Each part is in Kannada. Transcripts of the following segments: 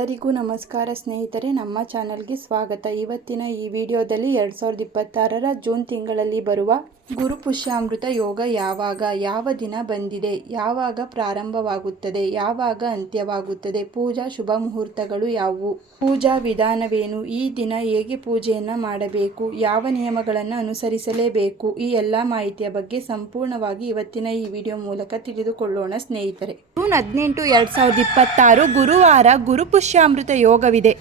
ಎಲ್ಲರಿಗೂ ನಮಸ್ಕಾರ ಸ್ನೇಹಿತರೆ, ನಮ್ಮ ಚಾನಲ್ಗೆ ಸ್ವಾಗತ. ಇವತ್ತಿನ ಈ ವಿಡಿಯೋದಲ್ಲಿ 2026ರ ಜೂನ್ ತಿಂಗಳಲ್ಲಿ ಬರುವ ಗುರು ಪುಷ್ಯಾಮೃತ ಯೋಗ ಯಾವಾಗ, ಯಾವ ದಿನ ಬಂದಿದೆ, ಯಾವಾಗ ಪ್ರಾರಂಭವಾಗುತ್ತದೆ, ಯಾವಾಗ ಅಂತ್ಯವಾಗುತ್ತದೆ, ಪೂಜಾ ಶುಭ ಮುಹೂರ್ತಗಳು ಯಾವುವು, ಪೂಜಾ ವಿಧಾನವೇನು, ಈ ದಿನ ಹೇಗೆ ಪೂಜೆಯನ್ನು ಮಾಡಬೇಕು, ಯಾವ ನಿಯಮಗಳನ್ನು ಅನುಸರಿಸಲೇಬೇಕು, ಈ ಎಲ್ಲ ಮಾಹಿತಿಯ ಬಗ್ಗೆ ಸಂಪೂರ್ಣವಾಗಿ ಇವತ್ತಿನ ಈ ವಿಡಿಯೋ ಮೂಲಕ ತಿಳಿದುಕೊಳ್ಳೋಣ ಸ್ನೇಹಿತರೆ. ಜೂನ್ 18, 2026 ಗುರುವಾರ ಗುರು ಪುಷ್ಯಾಮೃತ ಯೋಗವಿದೆ.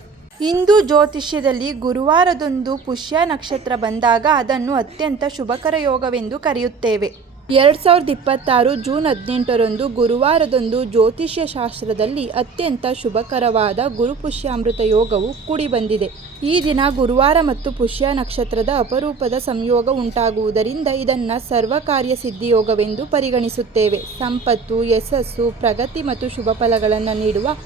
ಹಿಂದೂ ಜ್ಯೋತಿಷ್ಯದಲ್ಲಿ ಗುರುವಾರದಂದು ಪುಷ್ಯ ನಕ್ಷತ್ರ ಬಂದಾಗ ಅದನ್ನು ಅತ್ಯಂತ ಶುಭಕರ ಯೋಗವೆಂದು ಕರೆಯುತ್ತೇವೆ. 2026 ಜೂನ್ 18ರಂದು ಗುರುವಾರದಂದು ಜ್ಯೋತಿಷ್ಯ ಶಾಸ್ತ್ರದಲ್ಲಿ ಅತ್ಯಂತ ಶುಭಕರವಾದ ಗುರು ಪುಷ್ಯಾಮೃತ ಯೋಗವು ಕೂಡಿ ಬಂದಿದೆ. ಈ ದಿನ ಗುರುವಾರ ಮತ್ತು ಪುಷ್ಯ ನಕ್ಷತ್ರದ ಅಪರೂಪದ ಸಂಯೋಗ ಉಂಟಾಗುವುದರಿಂದ ಇದನ್ನು ಸರ್ವಕಾರ್ಯ ಸಿದ್ಧಿ ಯೋಗವೆಂದು ಪರಿಗಣಿಸುತ್ತೇವೆ. ಸಂಪತ್ತು, ಯಶಸ್ಸು, ಪ್ರಗತಿ ಮತ್ತು ಶುಭ ಫಲಗಳನ್ನು ನೀಡುವ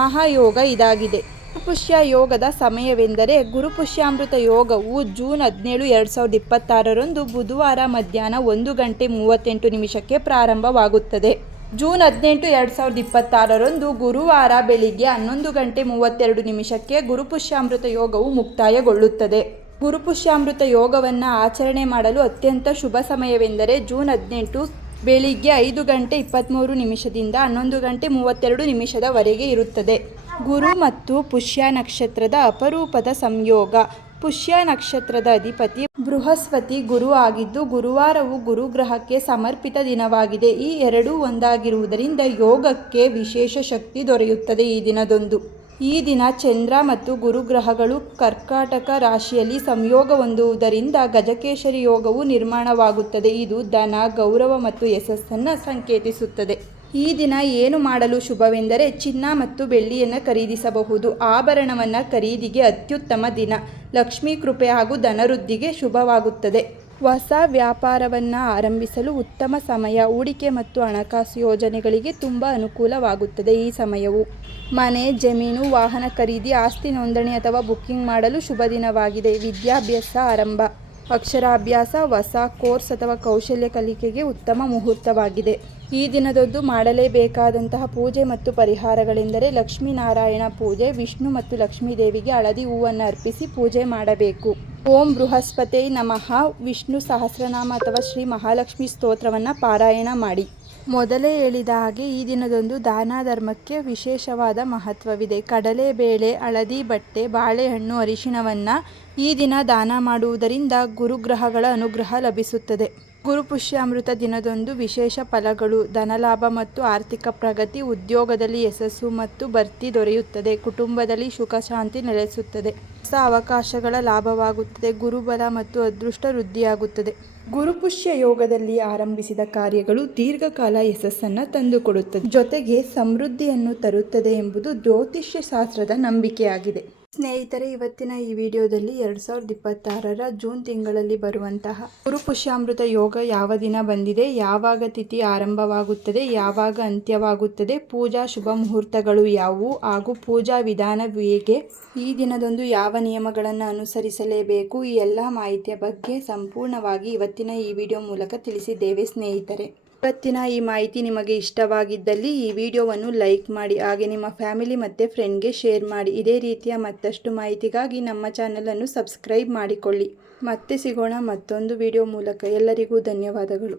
ಮಹಾಯೋಗ ಇದಾಗಿದೆ. ಗುರುಪುಷ್ಯ ಯೋಗದ ಸಮಯವೆಂದರೆ ಗುರುಪುಷ್ಯಾಮೃತ ಯೋಗವು ಜೂನ್ 17, 2026ರಂದು ಬುಧವಾರ ಮಧ್ಯಾಹ್ನ 1:38 ಪ್ರಾರಂಭವಾಗುತ್ತದೆ. ಜೂನ್ 18, 2026ರಂದು ಗುರುವಾರ ಬೆಳಿಗ್ಗೆ 11:32 ಗುರುಪುಷ್ಯಾಮೃತ ಯೋಗವು ಮುಕ್ತಾಯಗೊಳ್ಳುತ್ತದೆ. ಗುರುಪುಷ್ಯಾಮೃತ ಯೋಗವನ್ನು ಆಚರಣೆ ಮಾಡಲು ಅತ್ಯಂತ ಶುಭ ಸಮಯವೆಂದರೆ ಜೂನ್ 18 ಬೆಳಿಗ್ಗೆ 5:23 11:32 ಇರುತ್ತದೆ. ಗುರು ಮತ್ತು ಪುಷ್ಯ ನಕ್ಷತ್ರದ ಅಪರೂಪದ ಸಂಯೋಗ. ಪುಷ್ಯ ನಕ್ಷತ್ರದ ಅಧಿಪತಿ ಬೃಹಸ್ಪತಿ ಗುರು ಆಗಿದ್ದು, ಗುರುವಾರವು ಗುರುಗ್ರಹಕ್ಕೆ ಸಮರ್ಪಿತ ದಿನವಾಗಿದೆ. ಈ ಎರಡೂ ಒಂದಾಗಿರುವುದರಿಂದ ಯೋಗಕ್ಕೆ ವಿಶೇಷ ಶಕ್ತಿ ದೊರೆಯುತ್ತದೆ. ಈ ದಿನದಂದು ಈ ದಿನ ಚಂದ್ರ ಮತ್ತು ಗುರುಗ್ರಹಗಳು ಕರ್ಕಾಟಕ ರಾಶಿಯಲ್ಲಿ ಸಂಯೋಗ ಹೊಂದುವುದರಿಂದ ಗಜಕೇಸರಿ ಯೋಗವು ನಿರ್ಮಾಣವಾಗುತ್ತದೆ. ಇದು ಧನ, ಗೌರವ ಮತ್ತು ಯಶಸ್ಸನ್ನು ಸಂಕೇತಿಸುತ್ತದೆ. ಈ ದಿನ ಏನು ಮಾಡಲು ಶುಭವೆಂದರೆ ಚಿನ್ನ ಮತ್ತು ಬೆಳ್ಳಿಯನ್ನು ಖರೀದಿಸಬಹುದು. ಆಭರಣವನ್ನು ಖರೀದಿಗೆ ಅತ್ಯುತ್ತಮ ದಿನ. ಲಕ್ಷ್ಮೀ ಕೃಪೆ ಹಾಗೂ ಧನವೃದ್ಧಿಗೆ ಶುಭವಾಗುತ್ತದೆ. ಹೊಸ ವ್ಯಾಪಾರವನ್ನು ಆರಂಭಿಸಲು ಉತ್ತಮ ಸಮಯ. ಹೂಡಿಕೆ ಮತ್ತು ಹಣಕಾಸು ಯೋಜನೆಗಳಿಗೆ ತುಂಬ ಅನುಕೂಲವಾಗುತ್ತದೆ. ಈ ಸಮಯವು ಮನೆ, ಜಮೀನು, ವಾಹನ ಖರೀದಿ, ಆಸ್ತಿ ನೋಂದಣಿ ಅಥವಾ ಬುಕ್ಕಿಂಗ್ ಮಾಡಲು ಶುಭ ದಿನವಾಗಿದೆ. ವಿದ್ಯಾಭ್ಯಾಸ ಆರಂಭ, ಅಕ್ಷರಾಭ್ಯಾಸ, ಹೊಸ ಕೋರ್ಸ್ ಅಥವಾ ಕೌಶಲ್ಯ ಕಲಿಕೆಗೆ ಉತ್ತಮ ಮುಹೂರ್ತವಾಗಿದೆ. ಈ ದಿನದಂದು ಮಾಡಲೇಬೇಕಾದಂತಹ ಪೂಜೆ ಮತ್ತು ಪರಿಹಾರಗಳೆಂದರೆ ಲಕ್ಷ್ಮೀನಾರಾಯಣ ಪೂಜೆ. ವಿಷ್ಣು ಮತ್ತು ಲಕ್ಷ್ಮೀ ದೇವಿಗೆ ಹಳದಿ ಹೂವನ್ನು ಅರ್ಪಿಸಿ ಪೂಜೆ ಮಾಡಬೇಕು. ಓಂ ಬೃಹಸ್ಪತೈ ನಮಃ ವಿಷ್ಣು ಸಹಸ್ರನಾಮ ಅಥವಾ ಶ್ರೀ ಮಹಾಲಕ್ಷ್ಮಿ ಸ್ತೋತ್ರವನ್ನು ಪಾರಾಯಣ ಮಾಡಿ. ಮೊದಲೇ ಹೇಳಿದ ಹಾಗೆ ಈ ದಿನದಂದು ದಾನ ಧರ್ಮಕ್ಕೆ ವಿಶೇಷವಾದ ಮಹತ್ವವಿದೆ. ಕಡಲೆಬೇಳೆ, ಹಳದಿ ಬಟ್ಟೆ, ಬಾಳೆಹಣ್ಣು, ಅರಿಶಿಣವನ್ನು ಈ ದಿನ ದಾನ ಮಾಡುವುದರಿಂದ ಗುರುಗ್ರಹಗಳ ಅನುಗ್ರಹ ಲಭಿಸುತ್ತದೆ. ಗುರುಪುಷ್ಯಾಮೃತ ದಿನದಂದು ವಿಶೇಷ ಫಲಗಳು: ಧನಲಾಭ ಮತ್ತು ಆರ್ಥಿಕ ಪ್ರಗತಿ, ಉದ್ಯೋಗದಲ್ಲಿ ಯಶಸ್ಸು ಮತ್ತು ಬಡ್ತಿ ದೊರೆಯುತ್ತದೆ, ಕುಟುಂಬದಲ್ಲಿ ಸುಖ ಶಾಂತಿ ನೆಲೆಸುತ್ತದೆ, ಹೊಸ ಅವಕಾಶಗಳ ಲಾಭವಾಗುತ್ತದೆ, ಗುರುಬಲ ಮತ್ತು ಅದೃಷ್ಟ ವೃದ್ಧಿಯಾಗುತ್ತದೆ. ಗುರುಪುಷ್ಯ ಯೋಗದಲ್ಲಿ ಆರಂಭಿಸಿದ ಕಾರ್ಯಗಳು ದೀರ್ಘಕಾಲ ಯಶಸ್ಸನ್ನು ತಂದುಕೊಡುತ್ತದೆ, ಜೊತೆಗೆ ಸಮೃದ್ಧಿಯನ್ನು ತರುತ್ತದೆ ಎಂಬುದು ಜ್ಯೋತಿಷ್ಯ ಶಾಸ್ತ್ರದ ನಂಬಿಕೆಯಾಗಿದೆ. ಸ್ನೇಹಿತರೆ, ಇವತ್ತಿನ ಈ ವಿಡಿಯೋದಲ್ಲಿ 2026ರ ಜೂನ್ ತಿಂಗಳಲ್ಲಿ ಬರುವಂತಹ ಗುರುಪುಷ್ಯಾಮೃತ ಯೋಗ ಯಾವ ದಿನ ಬಂದಿದೆ, ಯಾವಾಗ ತಿಥಿ ಆರಂಭವಾಗುತ್ತದೆ, ಯಾವಾಗ ಅಂತ್ಯವಾಗುತ್ತದೆ, ಪೂಜಾ ಶುಭ ಮುಹೂರ್ತಗಳು ಯಾವುವು ಹಾಗೂ ಪೂಜಾ ವಿಧಾನ ಹೇಗೆ, ಈ ದಿನದಂದು ಯಾವ ನಿಯಮಗಳನ್ನು ಅನುಸರಿಸಲೇಬೇಕು, ಈ ಎಲ್ಲ ಮಾಹಿತಿಯ ಬಗ್ಗೆ ಸಂಪೂರ್ಣವಾಗಿ ಇವತ್ತಿನ ಈ ವಿಡಿಯೋ ಮೂಲಕ ತಿಳಿಸಿದ್ದೇವೆ. ಸ್ನೇಹಿತರೆ, ಇವತ್ತಿನ ಈ ಮಾಹಿತಿ ನಿಮಗೆ ಇಷ್ಟವಾಗಿದ್ದಲ್ಲಿ ಈ ವಿಡಿಯೋವನ್ನು ಲೈಕ್ ಮಾಡಿ, ಹಾಗೆ ನಿಮ್ಮ ಫ್ಯಾಮಿಲಿ ಮತ್ತು ಫ್ರೆಂಡ್ಗೆ ಶೇರ್ ಮಾಡಿ. ಇದೇ ರೀತಿಯ ಮತ್ತಷ್ಟು ಮಾಹಿತಿಗಾಗಿ ನಮ್ಮ ಚಾನಲನ್ನು ಸಬ್ಸ್ಕ್ರೈಬ್ ಮಾಡಿಕೊಳ್ಳಿ. ಮತ್ತೆ ಸಿಗೋಣ ಮತ್ತೊಂದು ವಿಡಿಯೋ ಮೂಲಕ. ಎಲ್ಲರಿಗೂ ಧನ್ಯವಾದಗಳು.